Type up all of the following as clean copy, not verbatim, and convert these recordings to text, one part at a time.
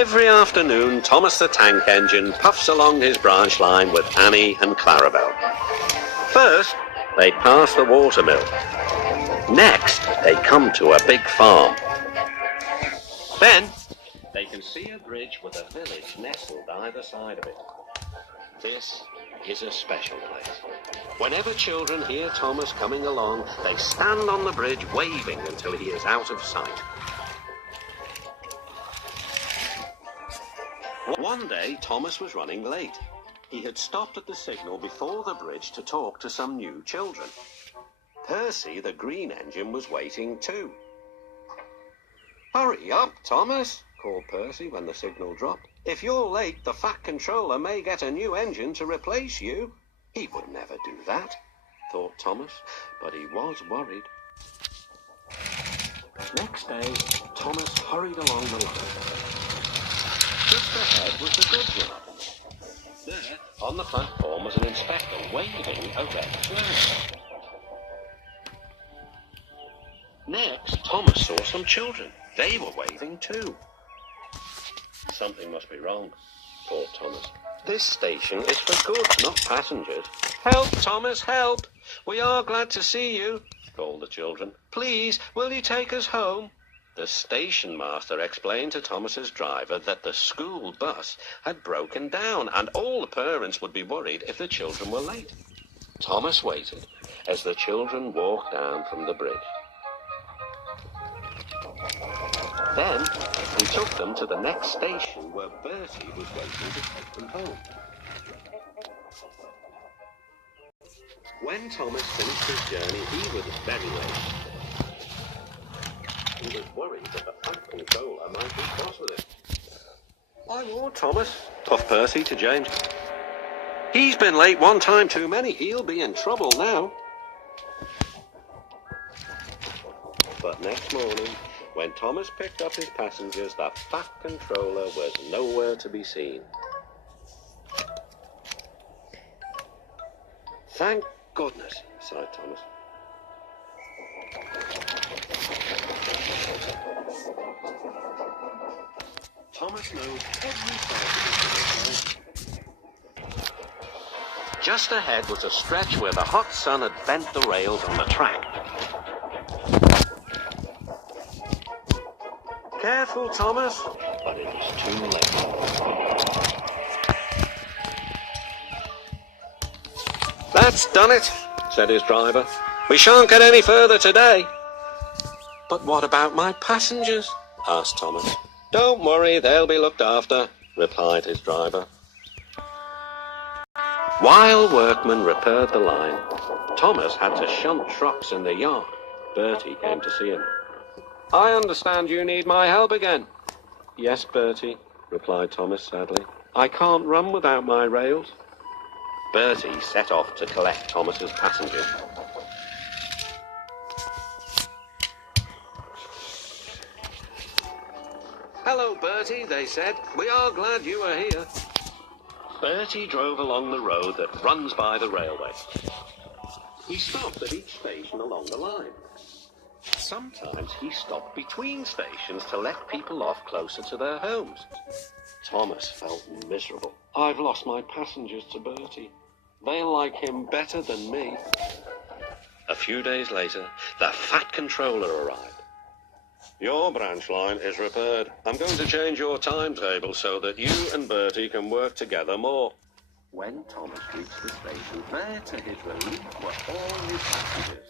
Every afternoon, Thomas the Tank Engine puffs along his branch line with Annie and Clarabel. First, they pass the watermill. Next, they come to a big farm. Then, they can see a bridge with a village nestled either side of it. This is a special place. Whenever children hear Thomas coming along, they stand on the bridge waving until he is out of sight. One day, Thomas was running late. He had stopped at the signal before the bridge to talk to some new children. Percy, the green engine, was waiting too. "Hurry up, Thomas," called Percy when the signal dropped. "If you're late, the Fat Controller may get a new engine to replace you." He would never do that, thought Thomas, but he was worried. Next day, Thomas hurried along the line. Just ahead was the goods yard. There, on the platform, was an inspector waving a red flag. Next, Thomas saw some children. They were waving too. Something must be wrong, thought Thomas. This station is for goods, not passengers. "Help, Thomas, help! We are glad to see you," called the children. "Please, will you take us home?" The station master explained to Thomas's driver that the school bus had broken down and all the parents would be worried if the children were late. Thomas waited as the children walked down from the bridge. Then he took them to the next station where Bertie was waiting to take them home. When Thomas finished his journey, he was very late. He was worried that the Fat Controller might be cross with him. "I warned Thomas," puffed Percy to James. "He's been late one time too many. He'll be in trouble now." But next morning, when Thomas picked up his passengers, the Fat Controller was nowhere to be seen. "Thank goodness," sighed Thomas. Thomas knows every part of his life. Just ahead was a stretch where the hot sun had bent the rails on the track. "Careful, Thomas," but it was too late. "That's done it," said his driver. "We shan't get any further today." "But what about my passengers?" asked Thomas. "Don't worry, they'll be looked after," replied his driver. While workmen repaired the line, Thomas had to shunt trucks in the yard. Bertie came to see him. "I understand you need my help again." "Yes, Bertie," replied Thomas sadly. "I can't run without my rails." Bertie set off to collect Thomas's passengers. "Hello, Bertie," they said. "We are glad you are here." Bertie drove along the road that runs by the railway. He stopped at each station along the line. Sometimes he stopped between stations to let people off closer to their homes. Thomas felt miserable. "I've lost my passengers to Bertie. They like him better than me." A few days later, the Fat Controller arrived. "Your branch line is repaired. I'm going to change your timetable so that you and Bertie can work together more." When Thomas reached the station, there to his relief were all his passengers.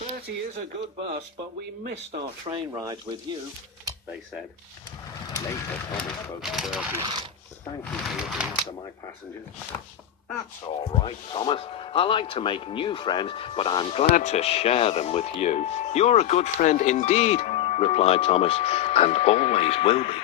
"Bertie is a good bus, but we missed our train rides with you," they said. Later, Thomas spoke to Bertie. "Thank you for looking after my passengers." "That's all right, Thomas. I like to make new friends, but I'm glad to share them with you." "You're a good friend indeed," replied Thomas, "and always will be."